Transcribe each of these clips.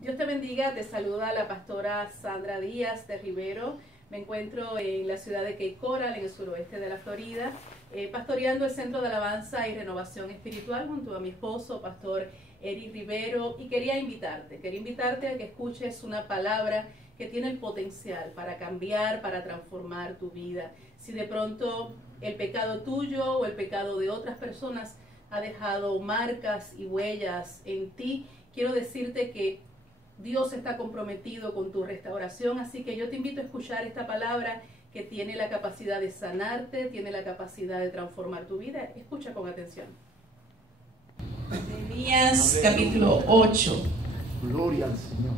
Dios te bendiga, te saluda la pastora Sandra Díaz de Rivero. Me encuentro en la ciudad de Cape Coral, en el suroeste de la Florida, pastoreando el Centro de Alabanza y Renovación Espiritual junto a mi esposo, pastor Eric Rivero, y quería invitarte a que escuches una palabra que tiene el potencial para cambiar, para transformar tu vida. Si de pronto el pecado tuyo o el pecado de otras personas ha dejado marcas y huellas en ti, quiero decirte que Dios está comprometido con tu restauración, así que yo te invito a escuchar esta palabra que tiene la capacidad de sanarte, tiene la capacidad de transformar tu vida. Escucha con atención. Nehemías capítulo 8. Gloria al Señor.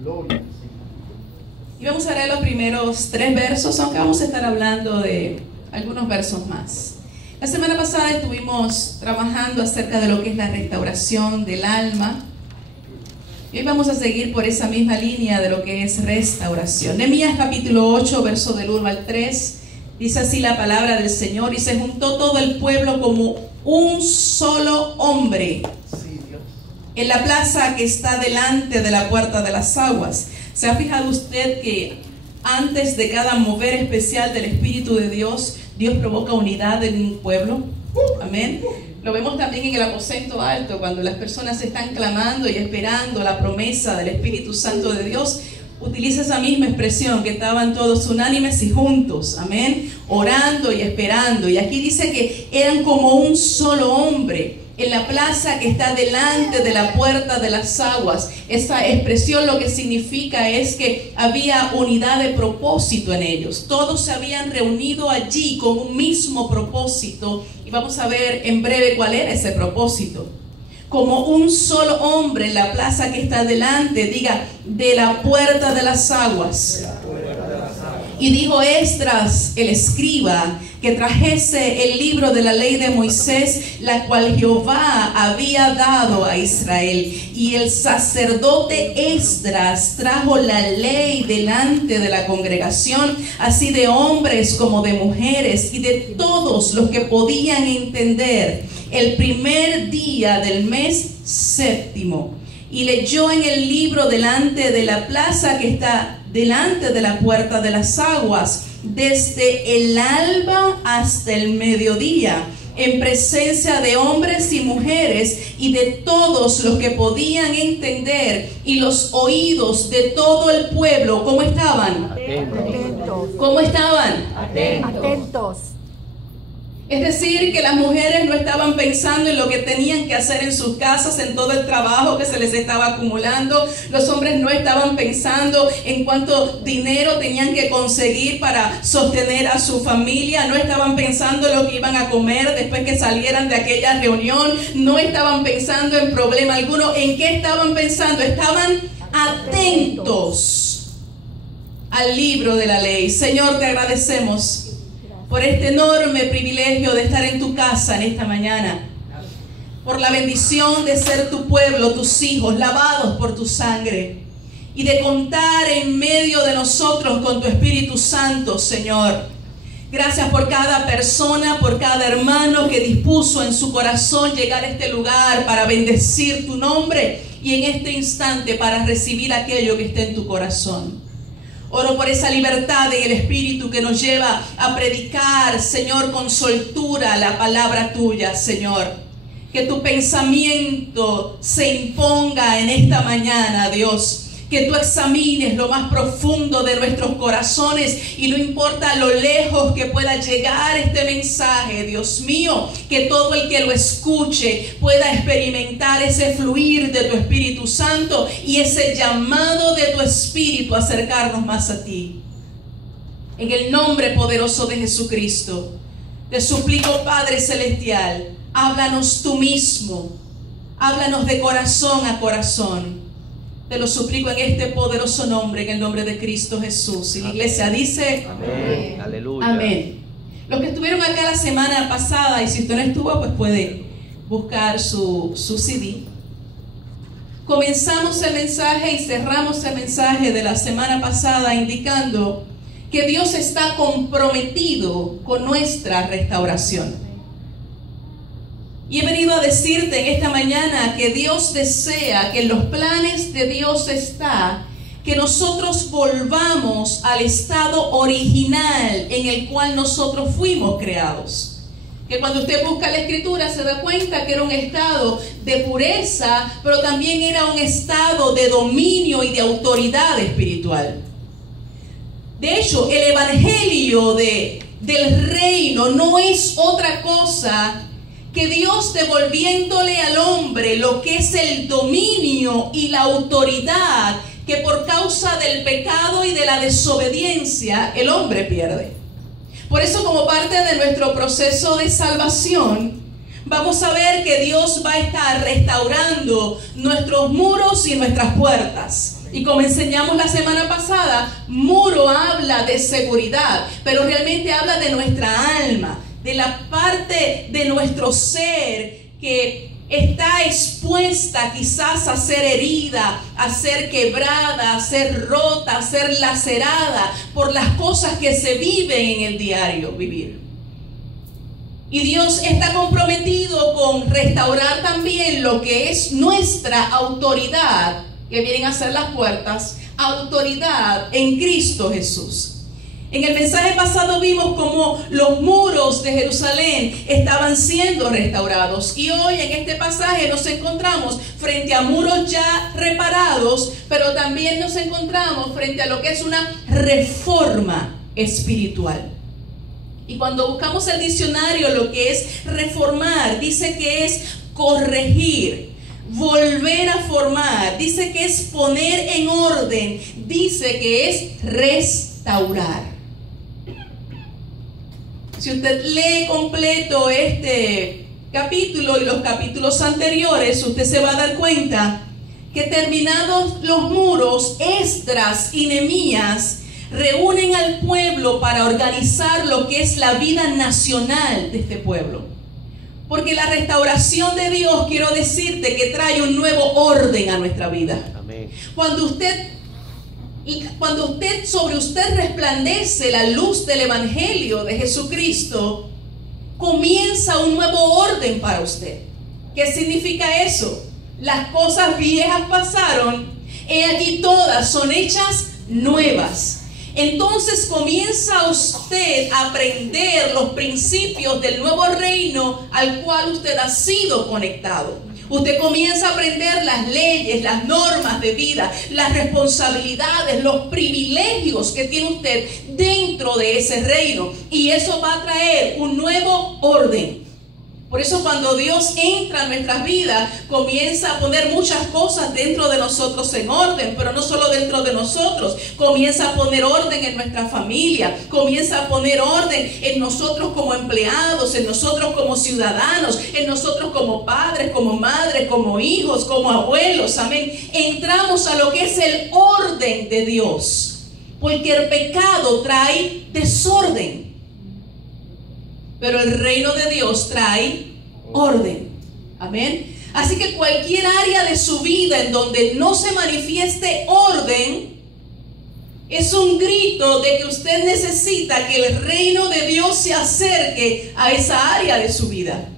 Gloria al Señor. Y vamos a leer los primeros 3 versos, aunque vamos a estar hablando de algunos versos más. La semana pasada estuvimos trabajando acerca de lo que es la restauración del alma. Y hoy vamos a seguir por esa misma línea de lo que es restauración. Nehemías capítulo 8, verso del 1 al 3, dice así la palabra del Señor: y se juntó todo el pueblo como un solo hombre en la plaza que está delante de la puerta de las aguas. ¿Se ha fijado usted que antes de cada mover especial del Espíritu de Dios, Dios provoca unidad en un pueblo? Amén. Lo vemos también en el aposento alto, cuando las personas están clamando y esperando la promesa del Espíritu Santo de Dios. Utiliza esa misma expresión, que estaban todos unánimes y juntos, amén, orando y esperando. Y aquí dice que eran como un solo hombre en la plaza que está delante de la puerta de las aguas. Esa expresión lo que significa es que había unidad de propósito en ellos. Todos se habían reunido allí con un mismo propósito, y vamos a ver en breve cuál era ese propósito. Como un solo hombre en la plaza que está delante, diga, de la puerta de las aguas. Y dijo Esdras, el escriba, que trajese el libro de la ley de Moisés, la cual Jehová había dado a Israel. Y el sacerdote Esdras trajo la ley delante de la congregación, así de hombres como de mujeres, y de todos los que podían entender, el primer día del mes séptimo. Y leyó en el libro delante de la plaza que está delante de la puerta de las aguas, desde el alba hasta el mediodía, en presencia de hombres y mujeres y de todos los que podían entender, y los oídos de todo el pueblo, ¿cómo estaban? Atentos. ¿Cómo estaban? Atentos. Es decir, que las mujeres no estaban pensando en lo que tenían que hacer en sus casas, en todo el trabajo que se les estaba acumulando. Los hombres no estaban pensando en cuánto dinero tenían que conseguir para sostener a su familia. No estaban pensando en lo que iban a comer después que salieran de aquella reunión. No estaban pensando en problema alguno. ¿En qué estaban pensando? Estaban atentos al libro de la ley. Señor, te agradecemos por este enorme privilegio de estar en tu casa en esta mañana, por la bendición de ser tu pueblo, tus hijos, lavados por tu sangre, y de contar en medio de nosotros con tu Espíritu Santo, Señor. Gracias por cada persona, por cada hermano que dispuso en su corazón llegar a este lugar para bendecir tu nombre, y en este instante para recibir aquello que está en tu corazón. Oro por esa libertad en el Espíritu que nos lleva a predicar, Señor, con soltura la palabra tuya, Señor. Que tu pensamiento se imponga en esta mañana, Dios. Que tú examines lo más profundo de nuestros corazones, y no importa lo lejos que pueda llegar este mensaje, Dios mío, que todo el que lo escuche pueda experimentar ese fluir de tu Espíritu Santo y ese llamado de tu Espíritu a acercarnos más a ti. En el nombre poderoso de Jesucristo, te suplico, Padre Celestial, háblanos tú mismo, háblanos de corazón a corazón. Te lo suplico en este poderoso nombre, en el nombre de Cristo Jesús. Y la iglesia dice: amén. Aleluya. Amén. Los que estuvieron acá la semana pasada, y si usted no estuvo, pues puede buscar su CD. Comenzamos el mensaje y cerramos el mensaje de la semana pasada indicando que Dios está comprometido con nuestra restauración. Y he venido a decirte en esta mañana que Dios desea, que en los planes de Dios está que nosotros volvamos al estado original en el cual nosotros fuimos creados. Que cuando usted busca la Escritura se da cuenta que era un estado de pureza, pero también era un estado de dominio y de autoridad espiritual. De hecho, el evangelio del reino no es otra cosa que Dios devolviéndole al hombre lo que es el dominio y la autoridad que por causa del pecado y de la desobediencia el hombre pierde. Por eso, como parte de nuestro proceso de salvación, vamos a ver que Dios va a estar restaurando nuestros muros y nuestras puertas. Y como enseñamos la semana pasada, muro habla de seguridad, pero realmente habla de nuestra alma, de la parte de nuestro ser que está expuesta quizás a ser herida, a ser quebrada, a ser rota, a ser lacerada por las cosas que se viven en el diario vivir. Y Dios está comprometido con restaurar también lo que es nuestra autoridad, que vienen a ser las puertas, autoridad en Cristo Jesús. En el mensaje pasado vimos cómo los muros de Jerusalén estaban siendo restaurados. Y hoy en este pasaje nos encontramos frente a muros ya reparados, pero también nos encontramos frente a lo que es una reforma espiritual. Y cuando buscamos el diccionario, lo que es reformar, dice que es corregir, volver a formar, dice que es poner en orden, dice que es restaurar. Si usted lee completo este capítulo y los capítulos anteriores, usted se va a dar cuenta que terminados los muros, Esdras y Nehemías reúnen al pueblo para organizar lo que es la vida nacional de este pueblo. Porque la restauración de Dios, quiero decirte que trae un nuevo orden a nuestra vida. Amén. Cuando sobre usted resplandece la luz del evangelio de Jesucristo, comienza un nuevo orden para usted. ¿Qué significa eso? Las cosas viejas pasaron, he aquí todas son hechas nuevas. Entonces comienza usted a aprender los principios del nuevo reino al cual usted ha sido conectado. Usted comienza a aprender las leyes, las normas de vida, las responsabilidades, los privilegios que tiene usted dentro de ese reino. Y eso va a traer un nuevo orden. Por eso cuando Dios entra en nuestras vidas, comienza a poner muchas cosas dentro de nosotros en orden, pero no solo dentro de nosotros, comienza a poner orden en nuestra familia, comienza a poner orden en nosotros como empleados, en nosotros como ciudadanos, en nosotros como padres, como madres, como hijos, como abuelos, amén. Entramos a lo que es el orden de Dios, porque el pecado trae desorden. Pero el reino de Dios trae orden. Amén. Así que cualquier área de su vida en donde no se manifieste orden, es un grito de que usted necesita que el reino de Dios se acerque a esa área de su vida.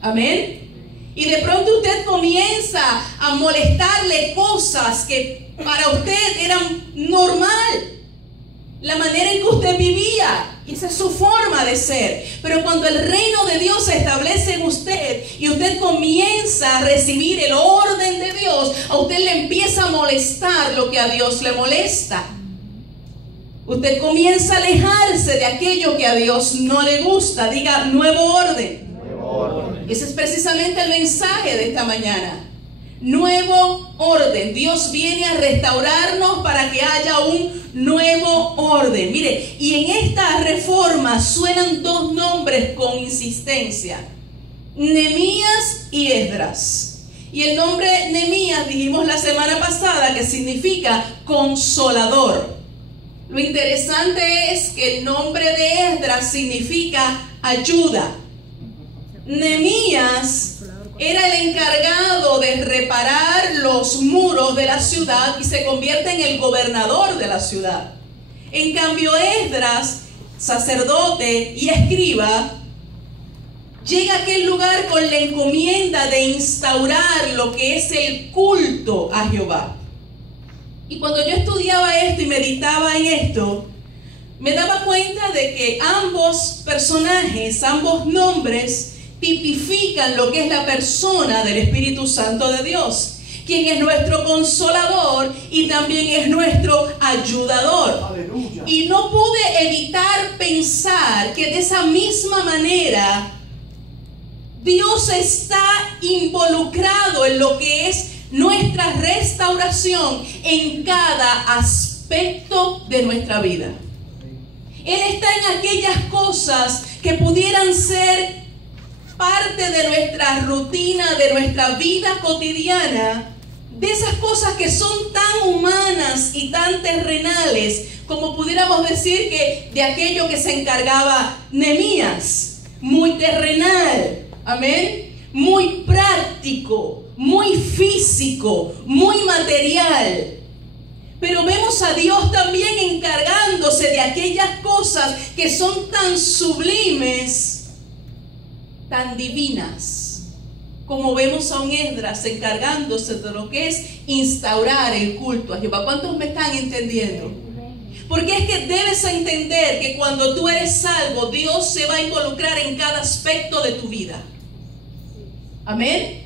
Amén. Y de pronto usted comienza a molestarle cosas que para usted eran normal. La manera en que usted vivía, esa es su forma de ser. Pero cuando el reino de Dios se establece en usted y usted comienza a recibir el orden de Dios, a usted le empieza a molestar lo que a Dios le molesta. Usted comienza a alejarse de aquello que a Dios no le gusta. Diga, nuevo orden. Nuevo orden. Ese es precisamente el mensaje de esta mañana. Nuevo orden. Dios viene a restaurarnos para que haya un nuevo orden. Mire, y en esta reforma suenan dos nombres con insistencia: Nehemías y Esdras. Y el nombre Nehemías dijimos la semana pasada que significa consolador. Lo interesante es que el nombre de Esdras significa ayuda. Nehemías era el encargado de reparar los muros de la ciudad y se convierte en el gobernador de la ciudad. En cambio, Esdras, sacerdote y escriba, llega a aquel lugar con la encomienda de instaurar lo que es el culto a Jehová. Y cuando yo estudiaba esto y meditaba en esto, me daba cuenta de que ambos personajes, ambos nombres, tipifican lo que es la persona del Espíritu Santo de Dios, quien es nuestro consolador y también es nuestro ayudador. Aleluya. Y no pude evitar pensar que de esa misma manera Dios está involucrado en lo que es nuestra restauración en cada aspecto de nuestra vida. Él está en aquellas cosas que pudieran ser parte de nuestra rutina, de nuestra vida cotidiana, de esas cosas que son tan humanas y tan terrenales, como pudiéramos decir que de aquello que se encargaba Nehemías, muy terrenal, amén, muy práctico, muy físico, muy material. Pero vemos a Dios también encargándose de aquellas cosas que son tan sublimes, tan divinas, como vemos a un Esdras encargándose de lo que es instaurar el culto a Jehová. ¿Cuántos me están entendiendo? Porque es que debes entender que cuando tú eres salvo, Dios se va a involucrar en cada aspecto de tu vida. Amén.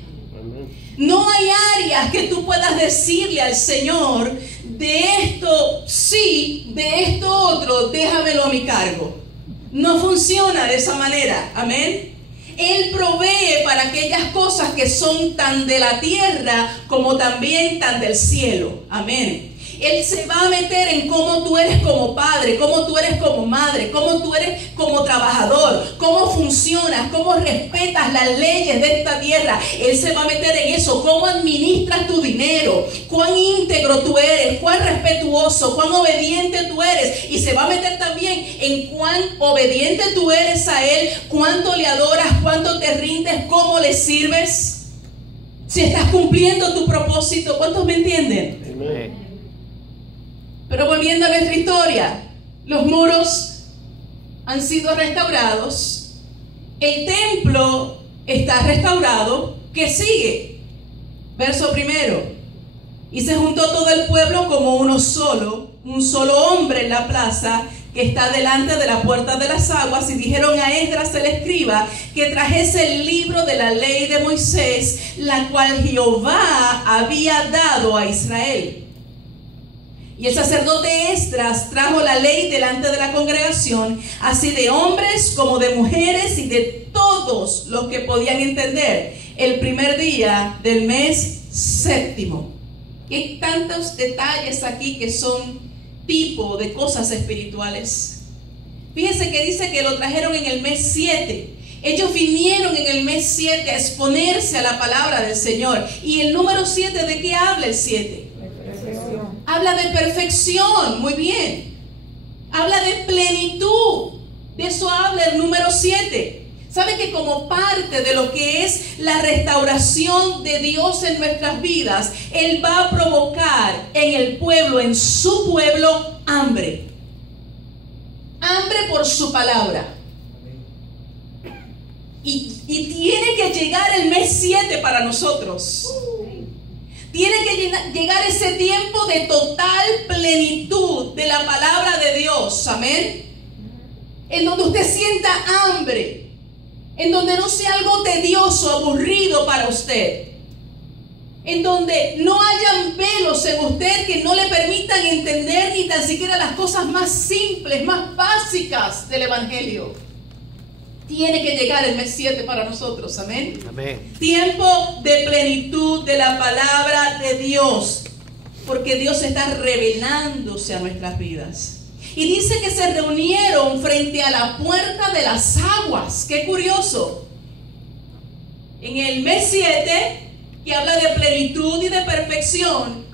No hay áreas que tú puedas decirle al Señor, de esto sí, de esto otro, déjamelo a mi cargo. No funciona de esa manera. Amén. Él provee para aquellas cosas que son tan de la tierra como también tan del cielo. Amén. Él se va a meter en cómo tú eres como padre, cómo tú eres como madre, cómo tú eres como trabajador, cómo funcionas, cómo respetas las leyes de esta tierra. Él se va a meter en eso, cómo administras tu dinero, cuán íntegro tú eres, cuán respetuoso, cuán obediente tú eres. Y se va a meter también en cuán obediente tú eres a Él, cuánto le adoras, cuánto te rindes, cómo le sirves, si estás cumpliendo tu propósito. ¿Cuántos me entienden? Amén. Pero volviendo a nuestra historia, los muros han sido restaurados, el templo está restaurado. ¿Qué sigue? Verso 1. Y se juntó todo el pueblo como uno solo, un solo hombre en la plaza que está delante de la puerta de las aguas, y dijeron a Esdras el escriba que trajese el libro de la ley de Moisés, la cual Jehová había dado a Israel. Y el sacerdote Esdras trajo la ley delante de la congregación, así de hombres como de mujeres y de todos los que podían entender, el primer día del mes séptimo. Y hay tantos detalles aquí que son tipo de cosas espirituales. Fíjense que dice que lo trajeron en el mes 7. Ellos vinieron en el mes 7 a exponerse a la palabra del Señor. Y el número 7, ¿de qué habla el 7? Habla de perfección, muy bien. Habla de plenitud. De eso habla el número 7. ¿Sabe que como parte de lo que es la restauración de Dios en nuestras vidas, Él va a provocar en el pueblo, en su pueblo, hambre? Hambre por su palabra. Y tiene que llegar el mes 7 para nosotros. Tiene que llegar ese tiempo de total plenitud de la palabra de Dios. Amén. En donde usted sienta hambre. En donde no sea algo tedioso, aburrido para usted. En donde no hayan velos en usted que no le permitan entender ni tan siquiera las cosas más simples, más básicas del Evangelio. Tiene que llegar el mes 7 para nosotros, amén. Amén. Tiempo de plenitud de la palabra de Dios, porque Dios está revelándose a nuestras vidas. Y dice que se reunieron frente a la puerta de las aguas. Qué curioso. En el mes 7, que habla de plenitud y de perfección,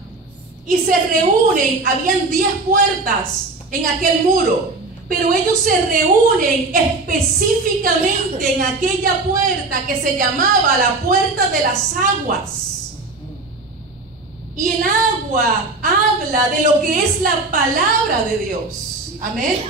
y se reúnen, habían 10 puertas en aquel muro. Pero ellos se reúnen específicamente en aquella puerta que se llamaba la puerta de las aguas. Y el agua habla de lo que es la palabra de Dios. Amén.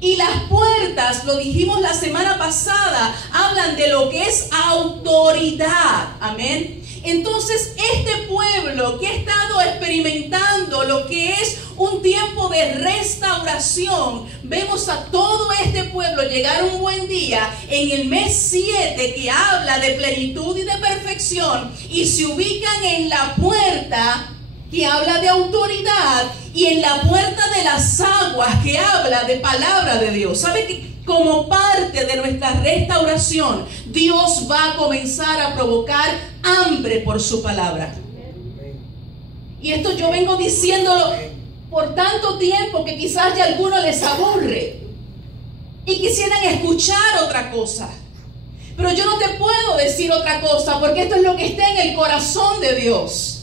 Y las puertas, lo dijimos la semana pasada, hablan de lo que es autoridad. Amén. Entonces, este pueblo que ha estado experimentando lo que es un tiempo de restauración, vemos a todo este pueblo llegar un buen día en el mes 7 que habla de plenitud y de perfección, y se ubican en la puerta que habla de autoridad y en la puerta de las aguas que habla de palabra de Dios. ¿Sabe que como parte de nuestra restauración, Dios va a comenzar a provocar hambre por su palabra? Y esto yo vengo diciéndolo por tanto tiempo que quizás ya a algunos les aburre y quisieran escuchar otra cosa. Pero yo no te puedo decir otra cosa, porque esto es lo que está en el corazón de Dios.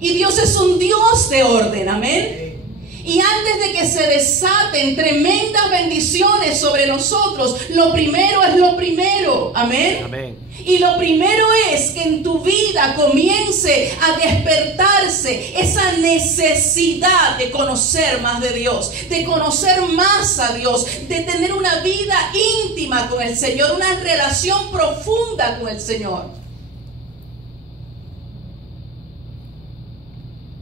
Y Dios es un Dios de orden, amén. Y antes de que se desaten tremendas bendiciones sobre nosotros, lo primero es lo primero, amén. Amén. Y lo primero es que en tu vida comience a despertarse esa necesidad de conocer más de Dios, de conocer más a Dios, de tener una vida íntima con el Señor, una relación profunda con el Señor.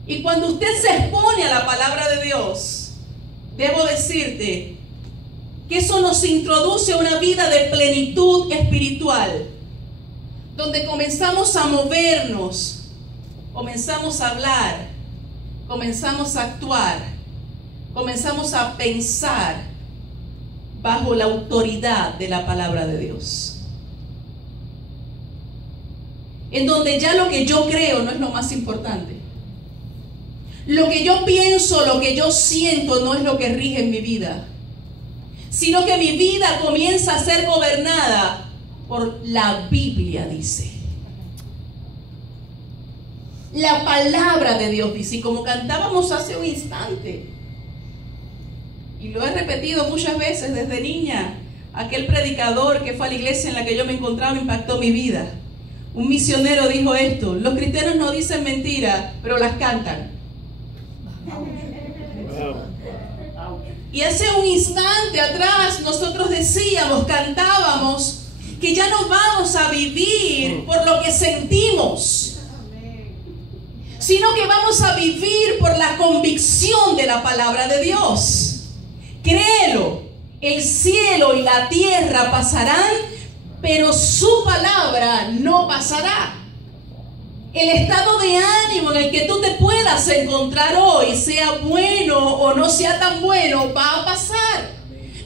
Y cuando usted se expone a la palabra de Dios, debo decirte que eso nos introduce a una vida de plenitud espiritual, donde comenzamos a movernos, comenzamos a hablar, comenzamos a actuar, comenzamos a pensar bajo la autoridad de la palabra de Dios. En donde ya lo que yo creo no es lo más importante. Lo que yo pienso, lo que yo siento no es lo que rige en mi vida, sino que mi vida comienza a ser gobernada por la Biblia, dice. La palabra de Dios dice, y como cantábamos hace un instante, y lo he repetido muchas veces desde niña, aquel predicador que fue a la iglesia en la que yo me encontraba impactó mi vida. Un misionero dijo esto: los cristianos no dicen mentiras, pero las cantan. Y hace un instante atrás nosotros decíamos, cantábamos, que ya no vamos a vivir por lo que sentimos, sino que vamos a vivir por la convicción de la palabra de Dios. Créelo, el cielo y la tierra pasarán, pero su palabra no pasará. El estado de ánimo en el que tú te puedas encontrar hoy, sea bueno o no sea tan bueno, va a pasar.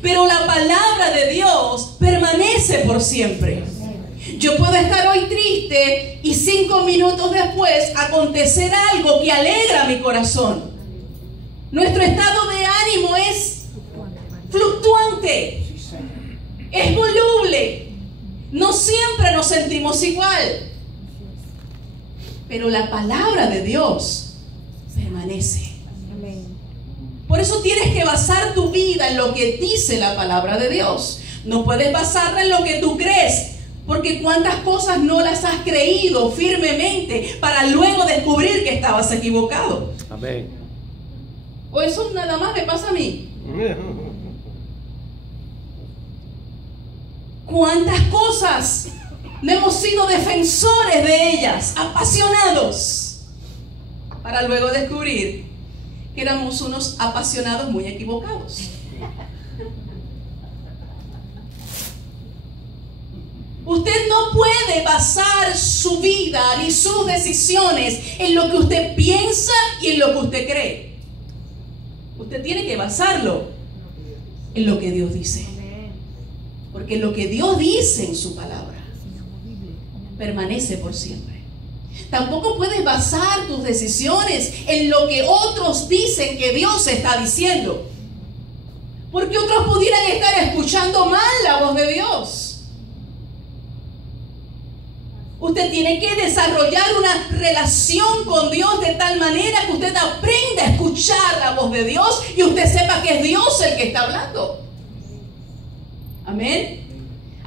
Pero la palabra de Dios permanece por siempre. Yo puedo estar hoy triste y 5 minutos después acontecer algo que alegra mi corazón. Nuestro estado de ánimo es fluctuante, es voluble. No siempre nos sentimos igual. Pero la palabra de Dios permanece. Por eso tienes que basar tu vida en lo que dice la palabra de Dios. No puedes basarla en lo que tú crees, porque cuántas cosas no las has creído firmemente para luego descubrir que estabas equivocado. Amén. O eso nada más me pasa a mí. Cuántas cosas no hemos sido defensores de ellas, apasionados, para luego descubrir que éramos unos apasionados muy equivocados. Usted no puede basar su vida ni sus decisiones en lo que usted piensa y en lo que usted cree. Usted tiene que basarlo en lo que Dios dice. Porque lo que Dios dice en su palabra permanece por siempre. Tampoco puedes basar tus decisiones en lo que otros dicen que Dios está diciendo, porque otros pudieran estar escuchando mal la voz de Dios. Usted tiene que desarrollar una relación con Dios de tal manera que usted aprenda a escuchar la voz de Dios y usted sepa que es Dios el que está hablando. Amén.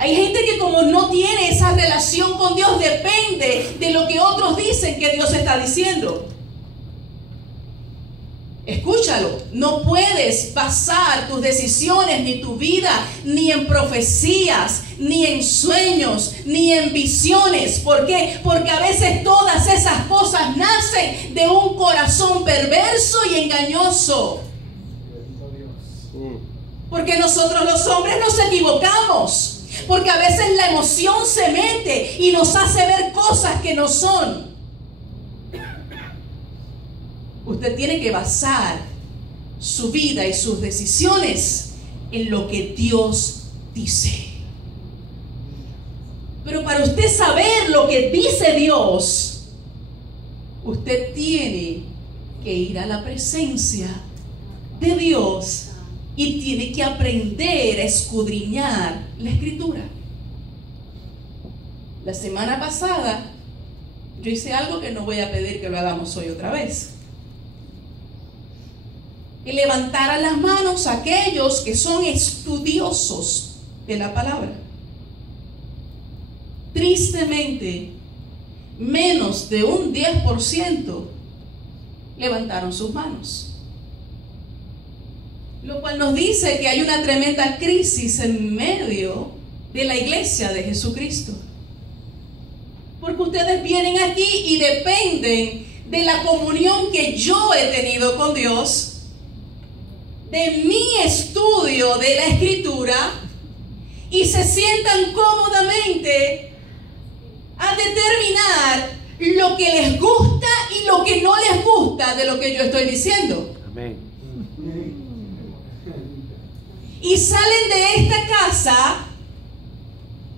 Hay gente que como no tiene esa relación con Dios, depende de lo que otros dicen que Dios está diciendo. Escúchalo, no puedes basar tus decisiones ni tu vida ni en profecías, ni en sueños, ni en visiones. ¿Por qué? Porque a veces todas esas cosas nacen de un corazón perverso y engañoso. Porque nosotros los hombres nos equivocamos. Porque a veces la emoción se mete y nos hace ver cosas que no son. Usted tiene que basar su vida y sus decisiones en lo que Dios dice. Pero para usted saber lo que dice Dios, usted tiene que ir a la presencia de Dios y tiene que aprender a escudriñar la Escritura. La semana pasada yo hice algo que no voy a pedir que lo hagamos hoy otra vez. Que levantaran las manos aquellos que son estudiosos de la palabra. Tristemente, menos de un 10% levantaron sus manos. Lo cual nos dice que hay una tremenda crisis en medio de la iglesia de Jesucristo. Porque ustedes vienen aquí y dependen de la comunión que yo he tenido con Dios, de mi estudio de la Escritura, y se sientan cómodamente a determinar lo que les gusta y lo que no les gusta de lo que yo estoy diciendo. Amén. Y salen de esta casa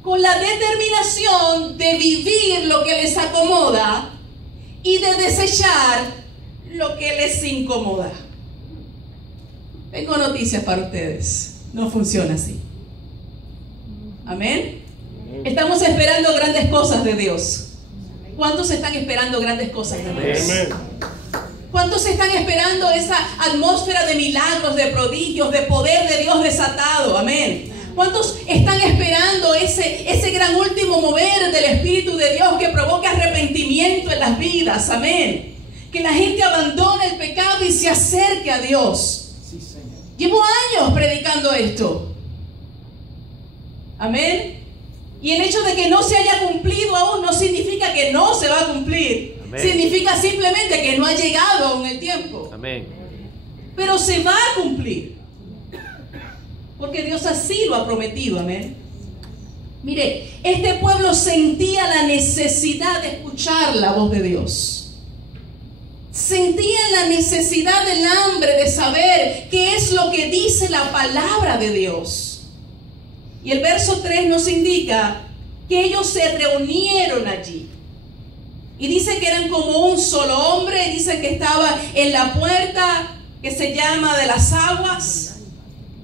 con la determinación de vivir lo que les acomoda y de desechar lo que les incomoda. Tengo noticias para ustedes. No funciona así. Amén. Estamos esperando grandes cosas de Dios. ¿Cuántos están esperando grandes cosas de Dios? Amén. ¿Cuántos están esperando esa atmósfera de milagros, de prodigios, de poder de Dios desatado? Amén. ¿Cuántos están esperando ese gran último mover del Espíritu de Dios que provoque arrepentimiento en las vidas? Amén. Que la gente abandone el pecado y se acerque a Dios. Llevo años predicando esto. Amén. Y el hecho de que no se haya cumplido aún no significa que no se va a cumplir. Amén. Significa simplemente que no ha llegado aún el tiempo. Amén. Pero se va a cumplir. Porque Dios así lo ha prometido. Amén. Mire, este pueblo sentía la necesidad de escuchar la voz de Dios. Sentían la necesidad del hambre de saber qué es lo que dice la palabra de Dios. Y el verso 3 nos indica que ellos se reunieron allí. Y dice que eran como un solo hombre. Dice que estaba en la puerta que se llama de las aguas.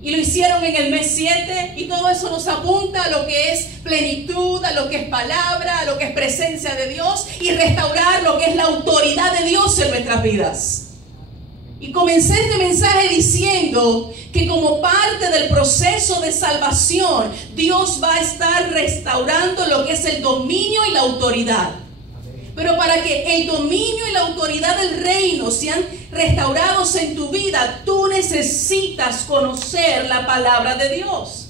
Y lo hicieron en el mes 7. Y todo eso nos apunta a lo que es plenitud, a lo que es palabra, a lo que es presencia de Dios. Y restaurar lo que es la autoridad de Dios en nuestras vidas. Y comencé este mensaje diciendo que como parte del proceso de salvación, Dios va a estar restaurando lo que es el dominio y la autoridad. Pero para que el dominio y la autoridad del reino sean restaurados en tu vida, tú necesitas conocer la palabra de Dios.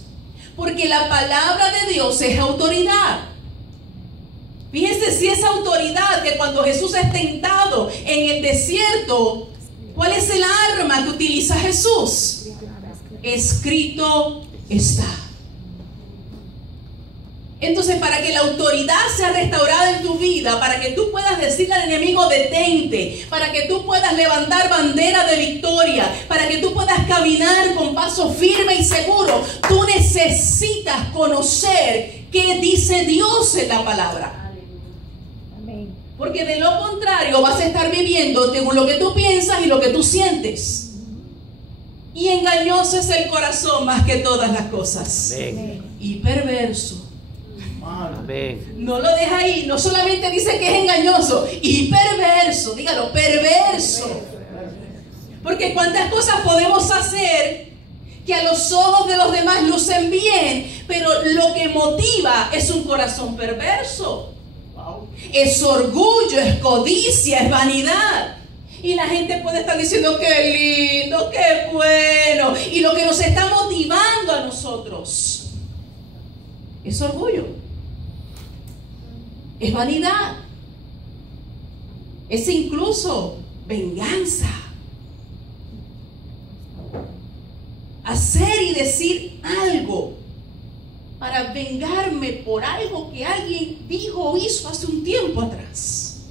Porque la palabra de Dios es autoridad. Fíjense si esa autoridad que cuando Jesús es tentado en el desierto, ¿cuál es el arma que utiliza Jesús? Escrito está. Entonces, para que la autoridad sea restaurada en tu vida, para que tú puedas decirle al enemigo detente, para que tú puedas levantar bandera de victoria, para que tú puedas caminar con paso firme y seguro, tú necesitas conocer qué dice Dios en la palabra. Porque de lo contrario vas a estar viviendo según lo que tú piensas y lo que tú sientes. Y engañoso es el corazón más que todas las cosas. Amén. Y perverso. Amén. No lo deja ahí, no solamente dice que es engañoso, y perverso, dígalo, perverso. Porque cuántas cosas podemos hacer que a los ojos de los demás lucen bien, pero lo que motiva es un corazón perverso. Es orgullo, es codicia, es vanidad. Y la gente puede estar diciendo qué lindo, qué bueno. Y lo que nos está motivando a nosotros es orgullo, es vanidad, es incluso venganza. Hacer y decir algo para vengarme por algo que alguien dijo o hizo hace un tiempo atrás.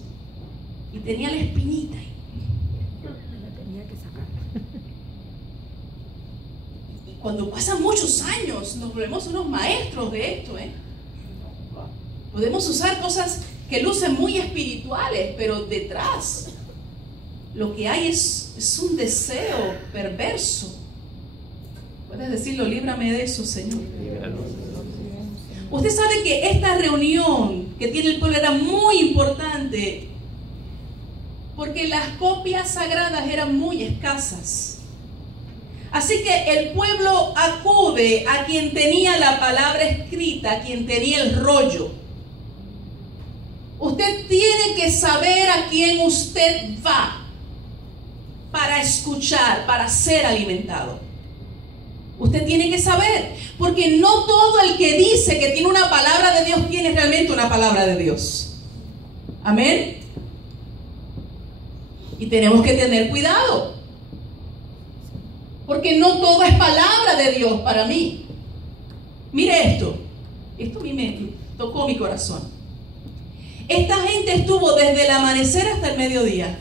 Y tenía la espinita ahí. Y cuando pasan muchos años, nos volvemos unos maestros de esto, ¿eh? Podemos usar cosas que lucen muy espirituales, pero detrás lo que hay es un deseo perverso. Puedes decirlo, líbrame de eso, Señor. Usted sabe que esta reunión que tiene el pueblo era muy importante porque las copias sagradas eran muy escasas. Así que el pueblo acude a quien tenía la palabra escrita, a quien tenía el rollo. Usted tiene que saber a quién usted va para escuchar, para ser alimentado. Usted tiene que saber, porque no todo el que dice que tiene una palabra de Dios tiene realmente una palabra de Dios. Amén. Y tenemos que tener cuidado, porque no todo es palabra de Dios para mí. Mire esto a mí me tocó mi corazón. Esta gente estuvo desde el amanecer hasta el mediodía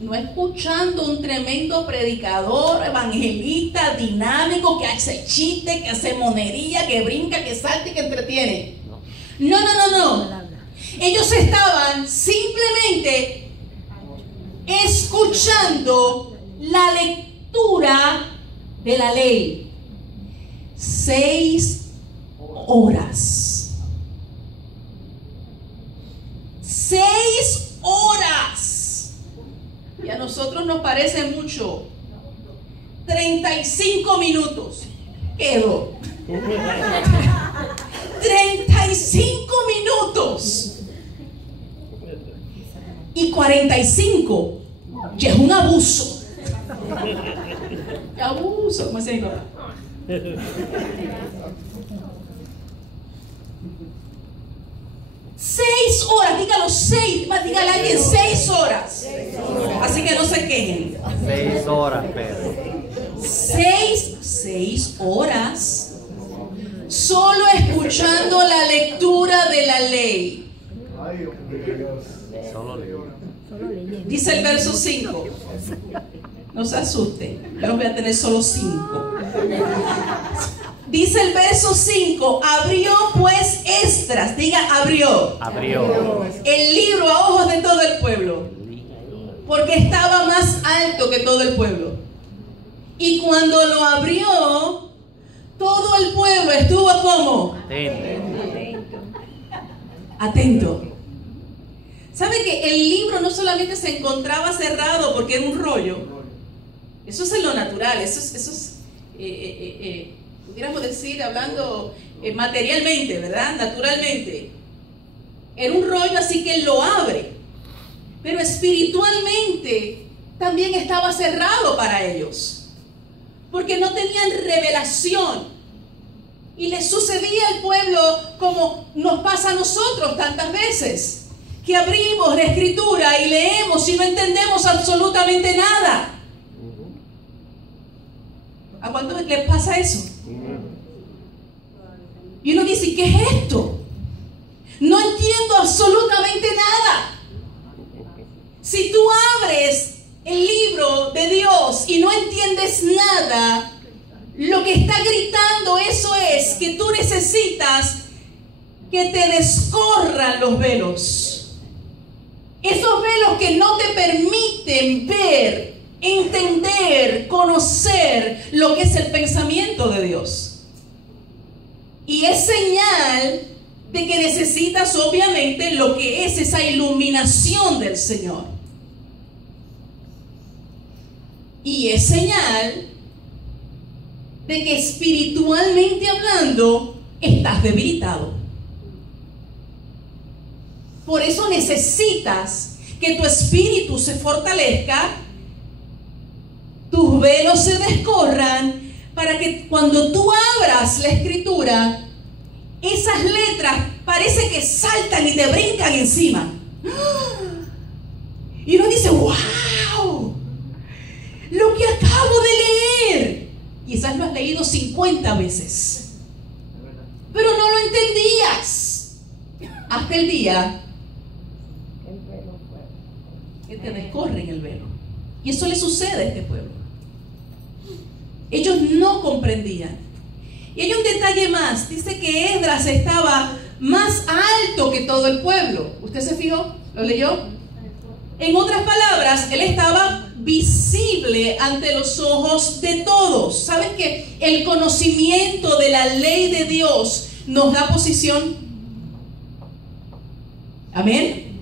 no escuchando un tremendo predicador, evangelista, dinámico, que hace chiste, que hace monería, que brinca, que salta y que entretiene. No. Ellos estaban simplemente escuchando la lectura de la ley. 6 horas. 6 horas. Y a nosotros nos parece mucho. 35 minutos. Quedó. 35 minutos. Y 45 ya es un abuso. Abuso, ¿cómo se llama? 6 horas, dígalo 6, dígale a alguien 6 horas. Así que no se quejen. 6 horas, Pedro. 6 horas solo escuchando la lectura de la ley. Dice el verso 5. No se asuste, yo no voy a tener solo 5. Dice el verso 5, abrió pues Esdras, diga abrió el libro a ojos de todo el pueblo, porque estaba más alto que todo el pueblo. Y cuando lo abrió, todo el pueblo estuvo como atento. ¿Sabe que el libro no solamente se encontraba cerrado porque era un rollo? Eso es en lo natural, eso es pudiéramos decir, hablando materialmente, ¿verdad? Naturalmente. Era un rollo, así que él lo abre. Pero espiritualmente también estaba cerrado para ellos, porque no tenían revelación. Y les sucedía al pueblo como nos pasa a nosotros tantas veces, que abrimos la escritura y leemos y no entendemos absolutamente nada. ¿A cuánto les pasa eso? Y uno dice, ¿qué es esto? No entiendo absolutamente nada. Si tú abres el libro de Dios y no entiendes nada, lo que está gritando eso es que tú necesitas que te descorran los velos. Esos velos que no te permiten ver, entender, conocer lo que es el pensamiento de Dios. Y es señal de que necesitas obviamente lo que es esa iluminación del Señor. Y es señal de que espiritualmente hablando estás debilitado. Por eso necesitas que tu espíritu se fortalezca, tus velos se descorran, para que cuando tú abras la escritura, esas letras parece que saltan y te brincan encima. Y uno dice, ¡wow! Lo que acabo de leer. Quizás lo has leído 50 veces, pero no lo entendías hasta el día que te descorren el velo. Y eso le sucede a este pueblo. Ellos no comprendían. Y hay un detalle más. Dice que Esdras estaba más alto que todo el pueblo. ¿Usted se fijó? ¿Lo leyó? En otras palabras, él estaba visible ante los ojos de todos. ¿Saben que el conocimiento de la ley de Dios nos da posición? Amén.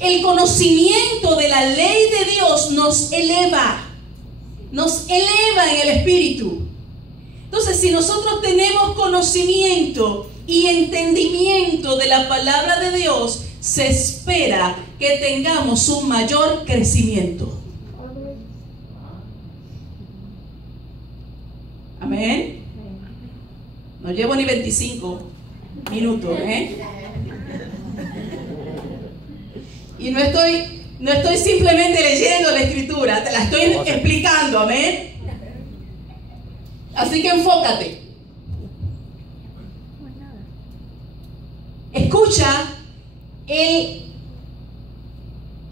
El conocimiento de la ley de Dios nos eleva en el espíritu. Entonces, si nosotros tenemos conocimiento y entendimiento de la palabra de Dios, se espera que tengamos un mayor crecimiento. Amén. No llevo ni 25 minutos, Y no estoy simplemente leyendo la escritura, te la estoy explicando, amén. Así que enfócate. Escucha, el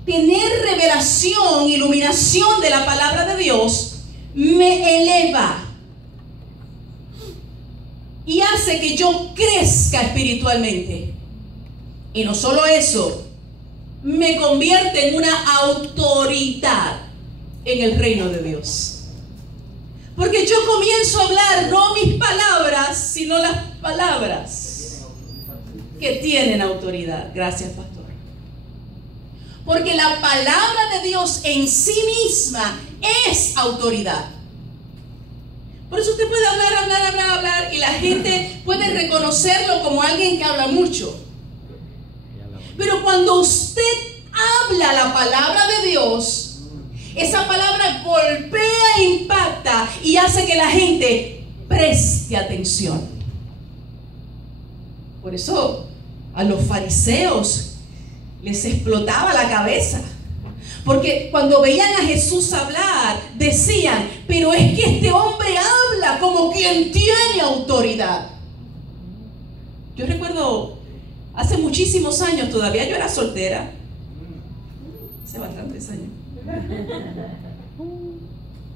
tener revelación, iluminación de la palabra de Dios me eleva y hace que yo crezca espiritualmente. Y no solo eso, me convierte en una autoridad en el reino de Dios. Porque yo comienzo a hablar no mis palabras, sino las palabras que tienen autoridad. Gracias, pastor. Porque la palabra de Dios en sí misma es autoridad. Por eso usted puede hablar, y la gente puede reconocerlo como alguien que habla mucho. Pero cuando usted habla la palabra de Dios, esa palabra golpea e impacta y hace que la gente preste atención. Por eso a los fariseos les explotaba la cabeza. Porque cuando veían a Jesús hablar, decían, pero es que este hombre habla como quien tiene autoridad. Yo recuerdo hace muchísimos años, todavía yo era soltera, hace bastantes años.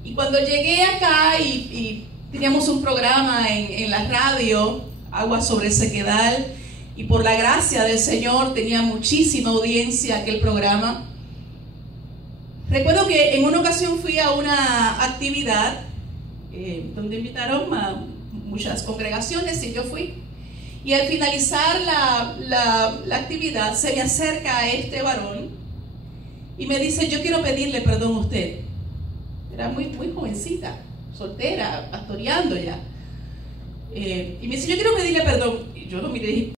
Y cuando llegué acá y teníamos un programa en la radio, Agua sobre Sequedal, y por la gracia del Señor tenía muchísima audiencia aquel programa. Recuerdo que en una ocasión fui a una actividad donde invitaron a muchas congregaciones y yo fui. Y al finalizar la actividad se me acerca este varón y me dice, yo quiero pedirle perdón a usted. Era muy jovencita, soltera, pastoreando ya. Y me dice, yo quiero pedirle perdón. Y yo lo miré y dije,